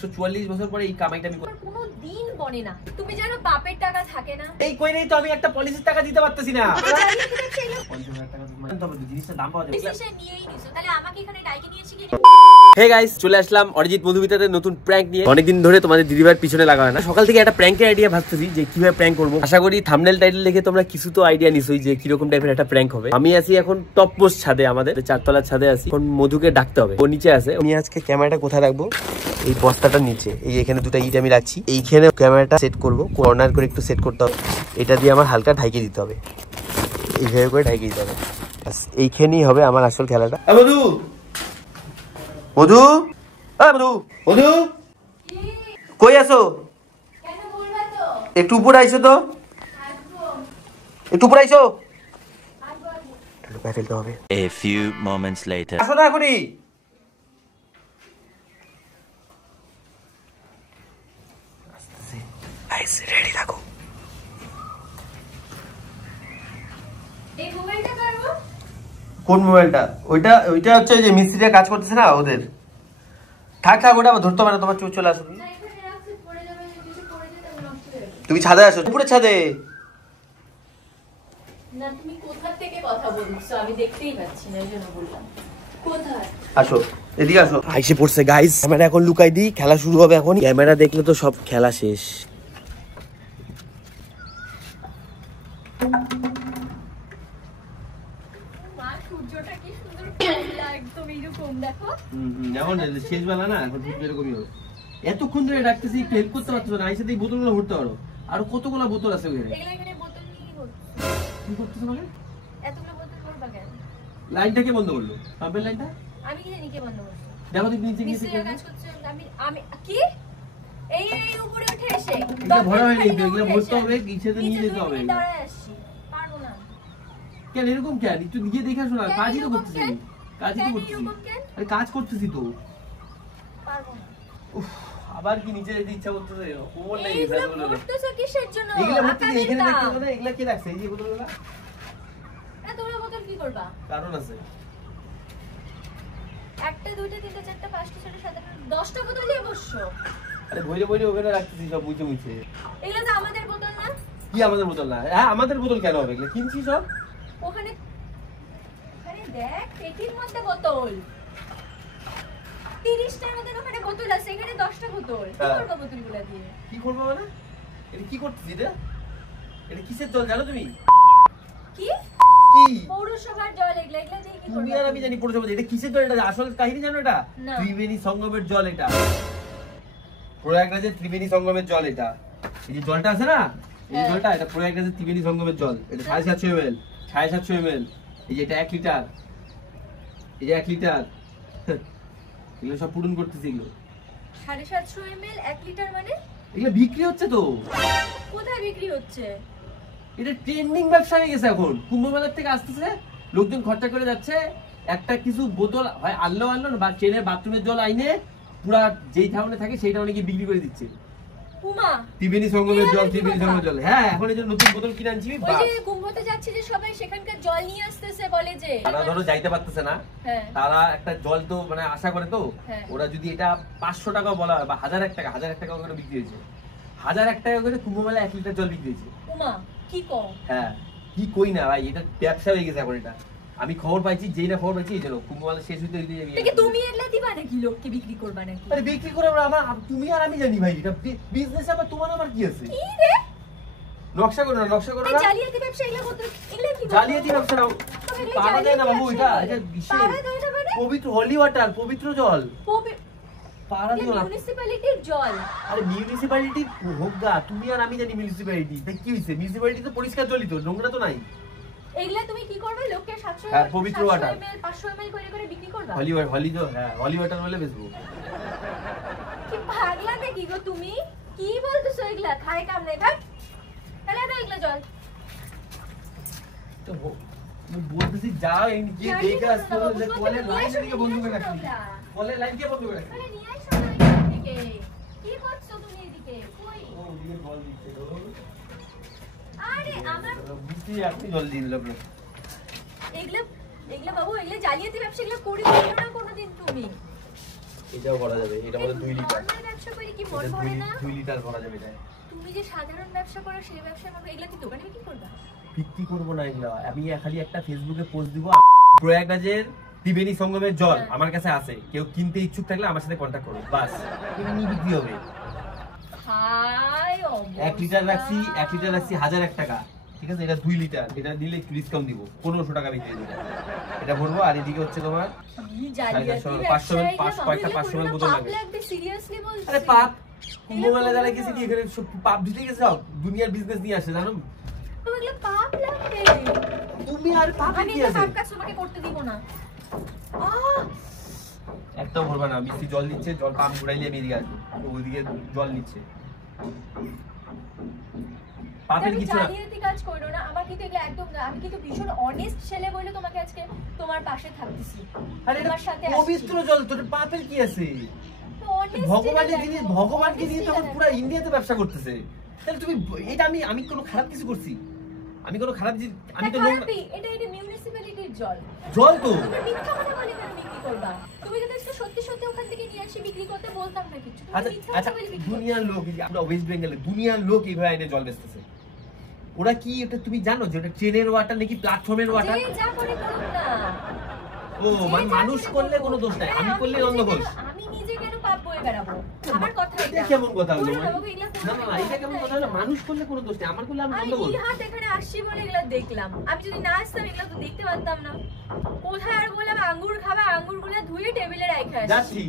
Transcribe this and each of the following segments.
144 বছর পরে এই কামাইটা আমি কোনো দিন বনে না। তুমি জানো বাপের টাকা থাকে না। এই কই নেই তো আমি একটা পলিসির টাকা দিতে পারতেছি না। 50,000 টাকা তবে জিনিসটা দাম পাওয়া যাবে। ডিসিশন নিয়েই নিছো। তাহলে আমাকে এখানে ডাইকে নিয়েছি কি? হে গাইস, চলে আসলাম অরিজিৎ মধুমিতাদের নতুন প্র্যাঙ্ক নিয়ে। অনেকদিন ধরে তোমাদের দিদিভাইয়ের পিছনে লাগা হয় না। সকাল থেকে একটা প্র্যাঙ্কের আইডিয়া ভাবতেছি যে কিভাবে প্র্যাঙ্ক করবো। আশা করি থাম্বনেল টাইটেল দেখে তোমরা কিছু তো আইডিয়া নিছই যে কিরকম টাইপের একটা প্র্যাঙ্ক হবে। আমি আছি এখন টপ পোস্ট ছাদে, আমাদের 4 তলার ছাদে আছি। এখন মধুকে ডাকতে হবে, ও নিচে আছে। আমি আজকে ক্যামেরাটা কোথায় রাখবো? এই বস্তাটার নিচে। এই এখানে দুটো ইট আমি রাখছি। এইখানে ক্যামেরাটা সেট করবো, কর্নার করে একটু সেট করতে হবে। এটা দিয়ে আমার হালকা ঢাইকে দিতে হবে, এইভাবে করে ঢাইকে দিতে হবে। এইখানেই হবে আমার আসল খেলাটা। মধু, মধু, মধু, মধু, কই আছো? একটু উপরে আইসো তো, একটু উপরে আইসো। লুকায় ফেলতে হবে। A few moments later. আসো না এখনই। রেডি থাকো। এই মোবাইলটা করবো? কোন মোবাইলটা? ওইটা ওইটা হচ্ছে যে মিস্ত্রিরা কাজ করতেছে না ওদের। থাক থাক, ওটা ধরতে পারে। তোমার চলে আসো। তুমি ছাদে আসো, উপরে ছাদে। না তুমি কোথা থেকে কথা বলছো আমি দেখতেই পাচ্ছি না, এজন্য বললাম। কোথায়? আসো, এদিকে আসো। আইসে পড়ছে গাইস। ক্যামেরা এখন লুকাই দিই, খেলা শুরু হবে এখন। ক্যামেরা দেখলে তো সব খেলা শেষ। মা সূর্যটা কি সুন্দর পাতলা, একদম এরকম দেখো। এখন শেষ বেলা না, এখন ঠিক এরকমই হবে। এতক্ষণ ধরে ডাকতেছি, একটু হেল্প করতে পারছো না? আইসে এই বোতলগুলো ভরতে পারো। আর কতগুলো বোতল আছে ওখানে? এগুলা এখানে বোতল নিয়ে কি করতেছো মানে? এতগুলো বোতল করবা কেন? লাইনটা কে বন্ধ করলো? পাম্পের লাইনটা? আমি কি জানি কে বন্ধ করছে? দেখো তো নিচে গিয়ে মিস্ত্রিরা কাজ করছে। আমি কি এই উপরে উঠে এসে এটা ভরা হয়নি, এগুলো ভরতে হবে, কিসেতে নিয়ে যেতে হবে। দাঁড়ায় আসছি, পারবো না। কেন এরকম কেন? একটু গিয়ে দেখে আসো না। কাজই তো করতেছি, কাজই তো করতেছি। আরে কাজ করতেছি তো। পারবো না। উফ, আবার কি নিচে যেতে ইচ্ছা করতেছে? কোমর লেগে গেছে এগুলো ভরতেছো কিসের জন্য? এগুলো ভরতেছি, এখানে আকারের দেখতে দাম। না? এগুলা কে রাখছে এই যে বোতলগুলো? এতগুলো বোতল কি করবা? কারণ আছে। একটা দুইটা তিনটা চারটা পাঁচটা ছয়টা সাতটা 10টা বোতল নিয়ে বসছো। আরে বইরে বইরে ওখানে রাখতেছি সব মুছে মুছে। এগুলো তো আমাদের বোতল না। কি আমাদের বোতল না? হ্যাঁ আমাদের বোতল কেন হবে? এগুলো কিনছি সব। ওখানে আরে দেখ পেটির মধ্যে বোতল 30টার মধ্যে ওখানে বোতল আছে, এখানে 10টা বোতল। কি করব বোতলগুলো দিয়ে? কি করবো মানে? এটা কি করতেছি রে? এটা কিসের জল জানো তুমি? কি কি? পৌরসভার জল। এগুলা দিয়ে কি তুমি করব? আর আমি জানি পৌরসভা। এটা কিসের জল? এটা আসল কাহিনী জানো? এটা না। ত্রিবেণী সঙ্গমের জল। এটা প্রয়াগরাজের ত্রিবেণী সঙ্গমের জল। এটা এই যে জলটা আছে না, এই জলটা এটা প্রয়াগরাজের ত্রিবেণী সঙ্গমের জল। এটা 750 ml, 750 ml। এই যে এটা 1 লিটার, এই যে 1 লিটার। এগুলো সব পূরণ করতেছি। এগুলো 750 ml 1 লিটার মানে? এগুলো বিক্রি হচ্ছে তো। কোথায় বিক্রি হচ্ছে? এটা ট্রেন্ডিং ব্যবসা হয়ে গেছে এখন। কুম্ভ মেলার থেকে আসতেছে, লোকজন খরচা করে যাচ্ছে। একটা কিছু বোতল হয় আনলো বা ট্রেনের বাথরুমের জল আইনে পুরা যেই টাউনে থাকে সেই টাউনে গিয়ে বিক্রি করে দিচ্ছে। উমা ত্রিবেণী সঙ্গমের জল, ত্রিবেণী সঙ্গমের জল। হ্যাঁ এখন এই যে নতুন বোতল কিনে আনছি। ওই যে কুম্ভতে যাচ্ছে যে সবাই সেখানকার জল নিয়ে আসতেছে, বলে যে তারা ধরো যাইতে পারতেছে না, তারা একটা জল তো মানে আশা করে তো। ওরা যদি এটা 500 টাকা বলা হয় বা 1001 টাকা, 1001 টাকা করে বিক্রি হয়েছে। 1001 টাকা করে কুম্ভ মেলায় 1 লিটার জল বিক্রি হয়েছে। উমা কি কও? হ্যাঁ কি কই না ভাই, এটা ব্যবসা হয়ে গেছে এখন। এটা আমি খবর পাইছি, যেই না খবর পাইছি এই জন্য কুম্ভ মেলা শেষ হইতে হইতে তুমি এগুলা দিবা নাকি লোককে বিক্রি করবা নাকি? আরে বিক্রি করে আমার তুমি আর আমি জানি ভাই, এটা বিজনেস। আবার তোমার আমার কি আছে? কি রে নকশা করো না, নকশা করো না। জালিয়াতি ব্যবসা এগুলা কত? এগুলা কি জালিয়াতি ব্যবসা না, পারা যায় না বাবু। এটা এটা বিশেষ পবিত্র হলি ওয়াটার, পবিত্র জল। পারা দিও না, মিউনিসিপ্যালিটির জল। আরে মিউনিসিপ্যালিটি হোক গা, তুমি আর আমি জানি মিউনিসিপ্যালিটি। কি হইছে? মিউনিসিপ্যালিটি তো পরিষ্কার জলই তো, নোংরা তো নাই। এগুলা তুমি কি করবে? লোককে 700 হ্যাঁ পবিত্র ওয়াটার 500 ml করে করে বিক্রি করবা? হলি তো হ্যাঁ হলি ওয়াটার বলে বেচবো। কি পাগলা নাকি গো তুমি? কি বলতেছো এগুলা? খায় কাম নাই ভাই। তাহলে দাও এগুলা জল। তো বলতেছি যাও এই গিয়ে দেখে আসতে হবে যে কলের লাইন থেকে বন্ধ করে রাখছি। কলের লাইন কে বন্ধ করে রাখছি? আরে নিয়ে আসো না এখান থেকে। কি করছো তুমি এদিকে? কই? ও ওদিকে জল দিচ্ছে তো। আরে আমার বুঝছি আপনি জল দিন লোক। এগুলা বাবু এগুলা জালিয়াতি ব্যবসা। এগুলা করি না কোনোদিন তুমি। এটাও করা যাবে, এটা মধ্যে 2 লিটার। নরমাল ব্যবসা করে কি মন ভরে না? 2 লিটার ভরা যাবে এটা। তুমি যে সাধারণ ব্যবসা করো সেই ব্যবসার মতো এগুলা কি দোকানে বিক্রি করবা? বিক্রি করবো না এগুলো, আমি খালি একটা ফেসবুকে পোস্ট দিব, প্রয়াগরাজের ত্রিবেণী সঙ্গমের জল আমার কাছে আছে, কেউ কিনতে ইচ্ছুক থাকলে আমার সাথে কন্ট্যাক্ট করো, বাস এটা নিয়ে বিক্রি হবে। হাই 1 লিটার রাখছি 1001 টাকা, ঠিক আছে? এটা 2 লিটার, এটা দিলে একটু ডিসকাউন্ট দিব, 1500 টাকা বিক্রি দেবো। এটা ভরবো। আর এদিকে হচ্ছে তোমার কি জালিয়াতি 500 ব্যবসা, কয়েকটা 500 ml বোতল পাপ লাগে। লাগবে সিরিয়াসলি বলছি। আরে পাপ কুম্ভমেলা যারা গেছে কি এখানে সব পাপ দিতে গেছে, সব দুনিয়ার বিজনেস নিয়ে আসে, জানো? তোমার এগুলো পাপ লাগবে। তুমি আর পাপে আমি কি এটা আছে? পাপ কাজ তোমাকে করতে দিব না। আহ একটাও ভরবা না, মিষ্টি জল নিচ্ছে, জল পাম্প ঘুরাইলে আমি এদিকে আসবো, তো ওইদিকে জল নিচ্ছে। পাপের তুমি কিছু না। জালিয়াতি কাজ করো না, আমার কিন্তু এগুলো একদম না। আমি কিন্তু ভীষণ অনেস্ট ছেলে বলে তোমাকে আজকে তোমার পাশে থাকতেছি। আরে তোমার সাথে পবিত্র জল, তোর পাপের কি আছে? অনেস্ট ভগবানের জিনিস, ভগবানকে নিয়ে তখন পুরো ইন্ডিয়াতে ব্যবসা করতেছে, তাহলে তুমি এটা আমি কোনো খারাপ কিছু করছি? আমি কোনো খারাপ জিনিস, আমি তো এটা মিউনিসিপ্যালিটির জল। জল তো তুমি মিথ্যা কথা বলে কেন বিক্রি করবা? তুমি যদি আজকে সত্যি সত্যি ওখান থেকে নিয়ে আসি বিক্রি করতে বলতাম না কিছু। তুমি আচ্ছা মিথ্যা আচ্ছা, কথা বলে বিক্রি দুনিয়ার লোক, এই যে আমরা ওয়েস্ট বেঙ্গলে দুনিয়ার লোক এইভাবে এনে জল বেচতেছে, ওরা কি এটা তুমি জানো যে ওটা ট্রেনের ওয়াটার নাকি প্ল্যাটফর্মের করো। ওয়াটার? যে যা করে করুক না। ও মানে মানুষ করলে কোনো দোষ নাই, আমি করলে অন্য দোষ। আমি নিজে কেন পাপ বয়ে বেড়াবো? আমার কথা এটা কেমন কথা হলো? বলে বাবু, এগুলা না না না, এটা কেমন কথা হলো? মানুষ করলে কোনো দোষ নেই, আমার করলে আমি আমি অন্য দোষ। এই হাত এখানে আসছি বলে এগুলা দেখলাম। আমি যদি না আসতাম এগুলা তো দেখতে পারতাম না। কোথায় আর বললাম আঙ্গুর খাবে, আঙ্গুরগুলো ধুয়ে টেবিলে রাখা আছে। যাচ্ছি,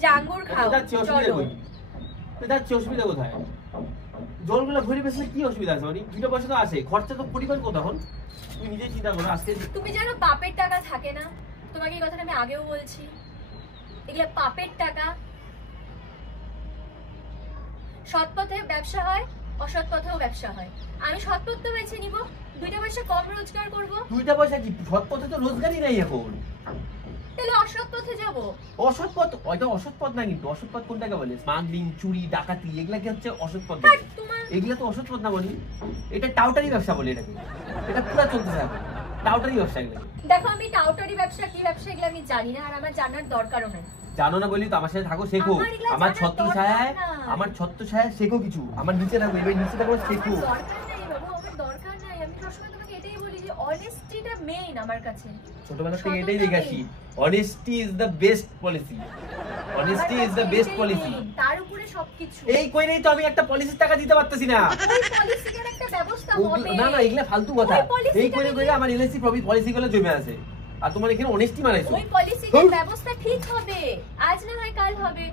যে আঙ্গুর খাও। যাচ্ছি, অসুবিধা কই? যাচ্ছি, অসুবিধা কোথায়? জলগুলো ভরে বেসলে কি অসুবিধা আছে? মানে 2 পয়সা তো আসে, খরচা তো পরিমাণ কত এখন তুমি নিজেই চিন্তা করো। আজকে তুমি জানো পাপের টাকা থাকে না? তোমাকে এই কথাটা আমি আগেও বলছি, এগুলা পাপের টাকা। সৎ পথে ব্যবসা হয়, অসৎ পথেও ব্যবসা হয়। আমি সৎ পথটা বেছে নিব, 2 পয়সা কম রোজগার করব। 2 পয়সা কি? সৎ পথে তো রোজগারই নাই এখন। তাহলে অসৎ পথে যাব। অসৎ পথ, ওইটা অসৎ পথ না, কিন্তু অসৎ পথ কোনটাকে বলে? স্মাগলিং, চুরি, ডাকাতি, এগুলা কি হচ্ছে অসৎ পথ? আর তোমার এগুলা তো অসৎ পথ না বলি, এটা টাউটারি ব্যবসা বলে এটাকে। এটা পুরো চলতেছে এখন টাউটারি ব্যবসা। এগুলো দেখো, আমি টাউটারি ব্যবসা কি ব্যবসা এগুলো আমি জানি না, আর আমার জানার দরকারও নেই। জানো না বলি তো আমার সাথে থাকো, শেখো। আমার এগুলা আমার জানার ছত্র দরকার ছায়ায়, নাই। আমার ছত্র ছায়ায় শেখো কিছু। আমার নিচে থাকো, এবার নিচে থাকো, শেখো। আমার দরকার নাই বাবু, আমার দরকার নাই। আমি সবসময় তোমাকে এটাই বলি যে অনেস্টিটা মেইন আমার কাছে। ছোটবেলা থেকে এটাই দেখেছি, honesty is the best policy. Honesty is the best policy. তার উপরে সবকিছু। এই কইরেই তো আমি একটা পলিসির টাকা দিতে পারতেছি না। ওই পলিসির একটা ব্যবস্থা হবে। না না, এগুলা ফালতু কথা। ওই policy এই কইরে টা কইরে আমার এলআইসি প্রফিট পলিসি গুলো জমে আছে, আর তোমার এখানে অনেস্টি মারাইছো। ওই পলিসির ব্যবস্থা ঠিক হবে, আজ না হয় কাল হবে।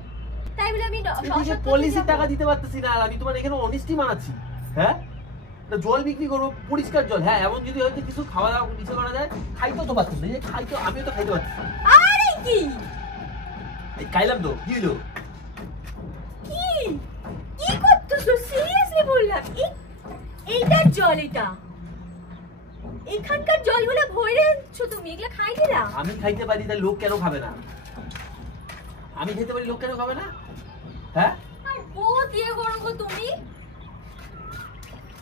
তাই বলে আমি এদিকে পলিসির টাকা দিতে পারতেছি না, আর আমি তোমার এখানে অনেস্টি মানাচ্ছি। হ্যাঁ, তো জল বিক্রি করবো, পরিষ্কার জল। হ্যাঁ, এমন যদি হয়তো কিছু খাওয়া দাওয়া কিছু করা যায়, খাইতেও তো পারতেছি, যে খাইতো আমিও তো খাইতে পারছি। আরে কি এই খাইলাম তো, কি হলো? কি কি করতেছো? সিরিয়াসলি বললাম, এইটার জল, এটা এখানকার জলগুলো ভরে আনছো তুমি, এগুলা খাই দিলা? আমি খাইতে পারি, তাই লোক কেন খাবে না? আমি খেতে পারি, লোক কেন খাবে না? হ্যাঁ, আর ও দিয়ে করো গো তুমি।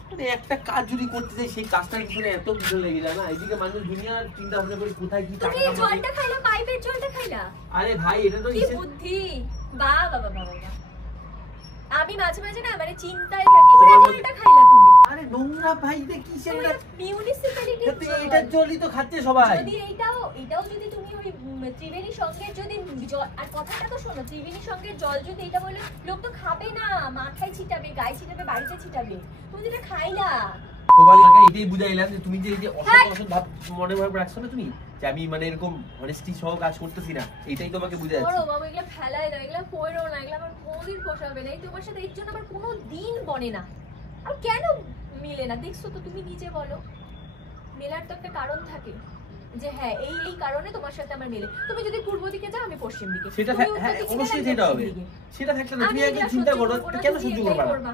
মানে একটা কাজ যদি করতে চাই, সেই কাজটার পিছনে এত কিছু লেগে যায় না। এদিকে মানুষ দুনিয়ার চিন্তা ভাবনা করে কোথায় কি টাকা তুমি এই কামাবে। জলটা খাইলা, পাইপের জলটা খাইলা? আরে ভাই, এটা তো কি ইসে- বুদ্ধি! বাহ বাবা বাবা বাহ। আমি মাঝে মাঝে না মানে চিন্তায় থাকি, তোমার কোন মধ্যে- জলটা খাইলা তুমি? আরে নোংরা ভাই, এটা কিসের? এটা মিউনিসিপ্যালিটি। এটার জলই তো খাচ্ছে সবাই। যদি এটাও যদি তুমি ওই ত্রিবেণী সঙ্গের যদি আর কথাটা তো শোনো, ত্রিবেণী সঙ্গের জল যদি এটা বলে, লোক তো খাবে না, মাথায় ছিটাবে, গায়ে ছিটাবে, বাড়িতে ছিটাবে। তুমি যেটা খাইলা। তোমার আগে এটাই বুঝাইলাম যে তুমি যে এই যে হ্যাঁ। অসৎ অসৎ ভাব মনে ভাব রাখছো না তুমি, যে আমি মানে এরকম অনেস্টি সহ কাজ করতেছি না, এটাই তোমাকে বুঝাচ্ছি। করো বাবা, এগুলো ফেলাই দাও, এগুলো পড়ো না, এগুলো আমার কোনোদিন পোষাবে না। এই তোমার সাথে এর জন্য আমার কোনো দিন বনে না। আর কেন মিলে না দেখছো তো, তুমি নিজে বলো। মেলার তো একটা কারণ থাকে, যে হ্যাঁ এই এই কারণে তোমার সাথে আমার মিলে। তুমি যদি পূর্ব দিকে যাও, আমি পশ্চিম দিকে। সেটা তুমি উত্তর হ্যাঁ, দিকে অবশ্যই গেলে সেটা আমি হবে। দক্ষিণ দিকে। সেটা থাকলে না, আমি তুমি একবার এগুলা চিন্তা সহ্য করো, করবো না, কেন তুমি সহ্য এটাই করবে না? করবা।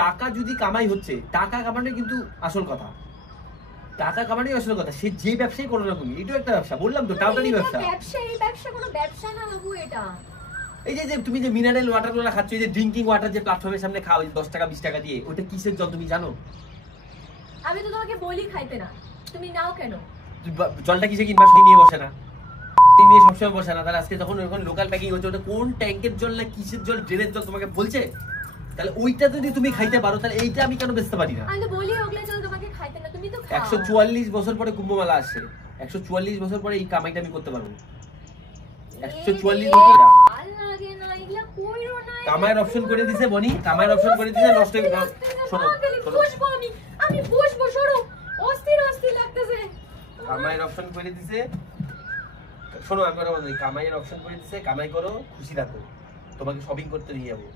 টাকা যদি কামাই হচ্ছে, টাকা কামানো কিন্তু আসল কথা। টাকা কামানোই আসল কথা। সে যে ব্যবসাই করো না তুমি, এটাও একটা ব্যবসা। বললাম তো, টাউটারি এটা ব্যবসা। এই ব্যবসা কোনো ব্যবসা না বাবু, এটা। এই যে তুমি যে মিনারেল ওয়াটার গুলো খাচ্ছ, এই যে ড্রিঙ্কিং ওয়াটার যে প্ল্যাটফর্মের সামনে খাও 10 টাকা 20 টাকা দিয়ে, ওটা কিসের জল তুমি জানো? আমি তো তোমাকে বলি খাইতে না, তুমি নাও কেন? জলটা কিসে কিনবা? নিয়ে বসে না, নিয়ে সবসময় বসে না, তাহলে আজকে যখন ওখানে লোকাল প্যাকিং হচ্ছে ওটা কোন ট্যাঙ্কের জল না কিসের জল ড্রেনের জল তোমাকে বলছে, তাহলে ওইটা যদি তুমি খাইতে পারো তাহলে এইটা আমি কেন বেচতে পারি না? আমি বলি ওগুলা জল তোমাকে খাইতে না, তুমি তো খাও। 144 বছর পরে কুম্ভমেলা আসছে, 144 বছর পরে এই কামাইটা আমি করতে পারবো। 144 বছর ভাল লাগে না এগুলা কইরো না। কামাইয়ের অপশন করে দিয়েছে বনি, কামাইয়ের অপশন করে দিয়েছে নষ্ট হয়ে গেল। শোনো বসবো আমি বসবো, সরো, অস্থির লাগতেছে। কামাইয়ের অপশন করে দিয়েছে, শোনো আমি কথা বলি, কামাইয়ের অপশন করে দিয়েছে, কামাই করো, খুশি থাকো, তোমাকে শপিং করতে নিয়ে যাবো,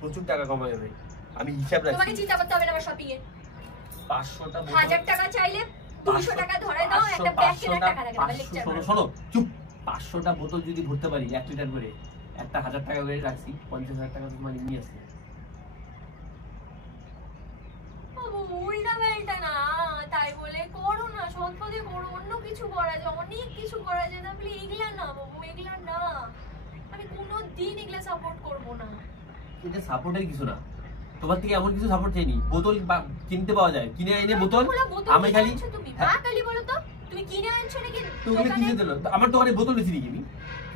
প্রচুর টাকা কামাই হবে, আমি হিসাব রাখছি। তোমাকে চিন্তা করতে হবে না আমার শপিং এ। 500টা 1000 টাকা চাইলে 200 টাকা ধরে দাও, একটা ব্যাগ কেনার টাকা লাগে না, লেকচার। শোনো চুপ, 500টা বোতল যদি ভরতে পারি 1 লিটার করে, একটা 1000 টাকা করে রাখছি, 50,000 টাকা তোমার নিয়ে আসছি। উল্টা পাল্টা না, তাই বলে করো না, সৎপথে করো, অন্য কিছু করা যায়, অনেক কিছু করা যায়, তাহলে এগুলা না বাবু, এগুলা না, আমি কোনোদিন এগুলা সাপোর্ট করবো না। এটা সাপোর্টের কিছু না, তোমার থেকে এমন কিছু সাপোর্ট চাইনি, বোতল কিনতে পাওয়া যায়, কিনে এনে বোতল আমি খালি তুমি খালি বলো তো, তুমি কিনে আনছো নাকি? তুমি কিনে দিল, আমার দোকানে বোতল বেশি নাকি আমি,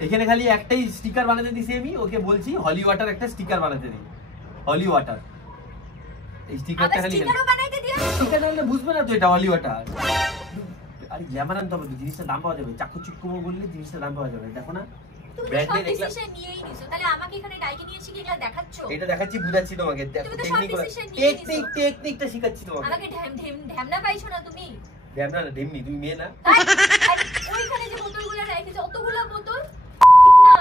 এখানে খালি একটাই স্টিকার বানাতে দিছি, আমি ওকে বলছি হলি ওয়াটার একটা স্টিকার বানাতে দিই, হলি ওয়াটার, এই স্টিকারটা খালি স্টিকারও বানাইতে দিও, স্টিকার নাহলে বুঝবে না তো এটা হলি ওয়াটার। আরে গ্ল্যামার আনতে হবে, জিনিসটার দাম পাওয়া যাবে, চাকু চুক্কু বললে জিনিসটার দাম পাওয়া যাবে, দেখো না তুমি ব্র্যান্ডের সব এগুলা ডিসিশন নিয়েই নিছো, তাহলে আমাকে এখানে ডাইকে নিয়েছি কি এগুলা দেখাচ্ছো? এটা দেখাচ্ছি, বুঝাচ্ছি তোমাকে, টেকনিকটা শিখাচ্ছি তোমাকে। আমাকে ঢ্যামনা পাইছো না তুমি? ঢ্যামনা না, ঢেমনি, তুমি মেয়ে না? ওইখানে যে বোতলগুলো রেখেছো, অতগুলো বোতল না,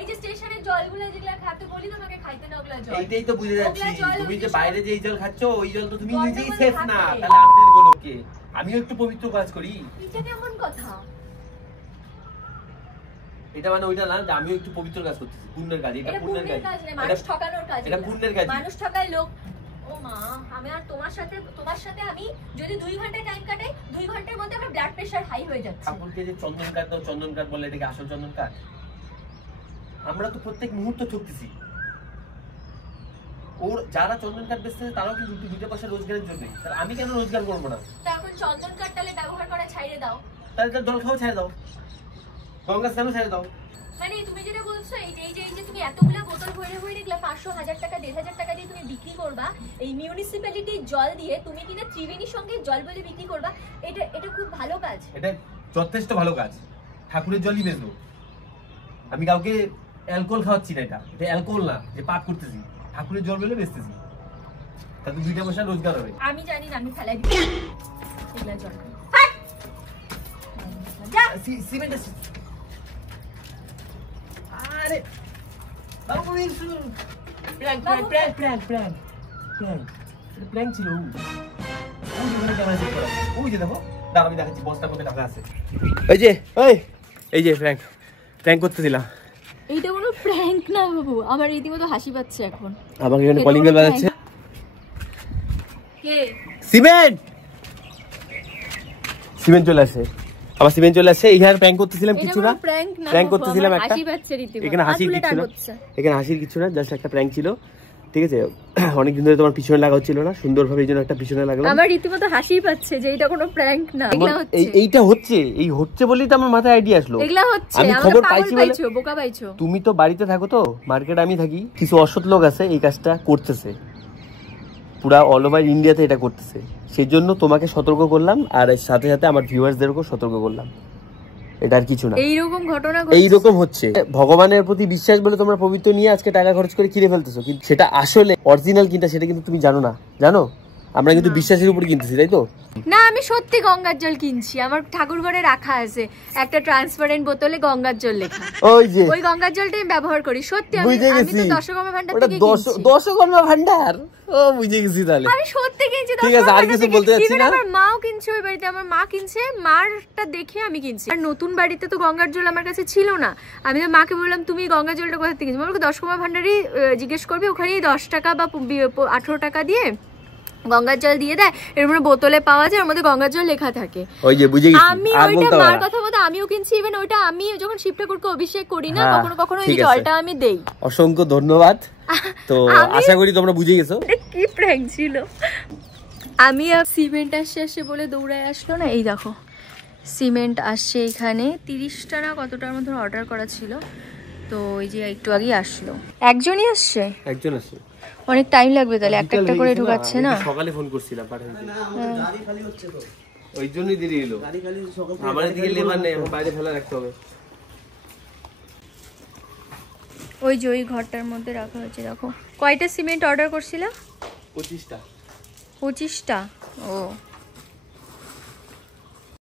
এই যে স্টেশনের জলগুলো যেগুলা খাতে বলি তোমাকে খাইতে না, ওগুলা জল। এইটাই তো বুঝে যাচ্ছি, তুমি যে বাইরে যে জল খাচ্ছো ওই জল তো তুমি নিজেই গর্দভরা সেফ না, থাকে। তাহলে আমি যদি বলোকে আমিও একটু পবিত্র কাজ করি, এটা কেমন কথা? এটা মানে ওইটা না যে আমিও একটু পবিত্র কাজ করতেছি, পুণ্যের কাজ, এটা পুণ্যের কাজ, না, মানুষ ঠকানোর কাজ, এটা পুণ্যের কাজ, মানুষ ঠকায় লোক। ও মা, আমি আর তোমার সাথে আমি যদি 2 ঘন্টা টাইম কাটাই, 2 ঘন্টার মধ্যে আমার ব্লাড প্রেশার হাই হয়ে যাচ্ছে। ঠাকুরকে যে চন্দন কাঠ দাও, চন্দন কাঠ বলে, এটাকে আসল চন্দন কাঠ? আমরা তো প্রত্যেক মুহূর্ত ঠকতেছি, ওর যারা চন্দন কাঠ বেচতেছে তারাও কিন্তু 2 পয়সা রোজগারের জন্য, তাহলে আমি কেন রোজগার করবো না? তখন চন্দন কাঠ তাহলে ব্যবহার করা ছাইড়ে দাও, তাহলে তার জল খাও ছেড়ে দাও, গঙ্গা স্নানও ছেড়ে দাও। মানে তুমি যেটা বলছো এই যে তুমি এতগুলা বোতল ভরে দেখলা 500-1000 টাকা 1500 টাকা দিয়ে তুমি বিক্রি করবা, এই মিউনিসিপ্যালিটির জল দিয়ে তুমি কিনা ত্রিবেণীর সঙ্গে জল বলে বিক্রি করবা, এটা খুব ভালো কাজ, এটা যথেষ্ট ভালো কাজ, ঠাকুরের জলই বেচবো, আমি কাউকে অ্যালকোহল খাওয়াচ্ছি না, এটা অ্যালকোহল না যে পাপ করতেছি, ঠাকুরের জল বলে বেচতেছি, তাতে 2 পয়সা রোজগার হবে। আমি জানি না, আমি ফেলাই দিই এগুলা জল। যা সিমেন্ট আছে, আরে বাবু প্র্যাঙ্ক ছিল, ওই যে দেখো, দাঁড়া আমি দেখাচ্ছি বস্তার মধ্যে টাকা আছে, এই যে প্র্যাঙ্ক করতেছিলাম। এইটা কোনো প্র্যাঙ্ক না বাবু, আমার রীতিমতো হাসি পাচ্ছে এখন। আমাকে এখানে কলিং বেল বাজাচ্ছে, কে? সিমেন্ট চলে আসে, আবার সিমেন্ট চলে আসে, এখানে প্র্যাঙ্ক করতেছিলাম কিছু না, প্র্যাঙ্ক করতেছিলাম একটা, এখানে হাসির কিছু না, এখানে হাসির কিছু না, জাস্ট একটা প্র্যাঙ্ক ছিল, ঠিক আছে? অনেকদিন ধরে তোমার পিছনে লাগা হচ্ছিল না, সুন্দরভাবে এই জন্য একটা পিছনে লাগলো, আমার রীতিমতো হাসি পাচ্ছে যে এটা কোনো প্র্যাঙ্ক না, এগুলা হচ্ছে, এইটা হচ্ছে বলেই তো আমার মাথায় আইডিয়া আসলো, এগুলা হচ্ছে, আমি আমরা খবর পাগল পাইছি বলে। পাইছো, বোকা পাইছো। তুমি তো বাড়িতে থাকো, তো মার্কেটে আমি থাকি, কিছু অসৎ লোক আছে এই কাজটা করতেছে, পুরা অল ওভার ইন্ডিয়াতে এটা করতেছে, সেই জন্য তোমাকে সতর্ক করলাম, আর সাথে সাথে আমার ভিউয়ার্সদেরকেও সতর্ক করলাম, এটা আর কিছু না, এইরকম ঘটনা এইরকম হচ্ছে। ভগবানের প্রতি বিশ্বাস বলে তোমরা পবিত্র নিয়ে আজকে টাকা খরচ করে কিনে ফেলতেছো, কিন্তু সেটা আসলে অরিজিনাল কিনটা সেটা কিন্তু তুমি জানো না, জানো? আমরা কিন্তু বিশ্বাসের উপর কিনতেছি, তাই তো? না, আমি সত্যি গঙ্গার জল কিনছি, আমার ঠাকুর ঘরে রাখা আছে একটা ট্রান্সপারেন্ট বোতলে গঙ্গার জল লেখা, ওই গঙ্গার জলটাই আমি ব্যবহার করি, সত্যি। আমি তো দশকর্মা ভান্ডার থেকে কিনছি। দশকর্মা ভান্ডার, ও বুঝে গেছি তাহলে, আমি সত্যি কিনছি, ঠিক আছে, আর কিছু বলতে যাচ্ছি না। আমার মাও কিনছে, ওই বাড়িতে আমার মা কিনছে, মারটা দেখে আমি কিনছি। আর নতুন বাড়িতে তো গঙ্গার জল আমার কাছে ছিল না, আমি তো মাকে বললাম তুমি গঙ্গার জলটা কোথা থেকে কিনছো, বললো দশকর্মা ভান্ডারই জিজ্ঞেস করবি, ওখানেই 10 টাকা বা 18 টাকা দিয়ে গঙ্গার জল দিয়ে দেয়, এর মধ্যে বোতলে পাওয়া যায়, ওর মধ্যে গঙ্গার জল লেখা থাকে। ওই যে বুঝে গেছি, আমি ওইটা মার কথা মতো আমিও কিনছি, ইভেন ওইটা আমি যখন শিব ঠাকুরকে অভিষেক করি না, কখনো কখনো এই জলটা আমি দেই। অসংখ্য ধন্যবাদ, তো আশা করি তোমরা বুঝে গেছো কি প্র্যাঙ্ক ছিল। আমি আর সিমেন্ট আসছে বলে দৌড়ায় আসলো না, এই দেখো সিমেন্ট আসছে এখানে 30টা না কতটার মতো অর্ডার করা ছিল, তো ওই যে একটু আগেই আসলো। একজনই আসছে? একজন আসছে। অনেক টাইম লাগবে তাহলে, একটা একটা করে ঢুকাচ্ছে না? সকালে ফোন করছিলাম পাঠাইতে, ওই জন্যই দেরি হলো। আমার এদিকে লেবার নেই, বাইরে ফেলা রাখতে হবে। ওই যে ওই ঘরটার মধ্যে রাখা হয়েছে। দেখো কয়টা সিমেন্ট অর্ডার করছিলা? 25টা। 25টা? ও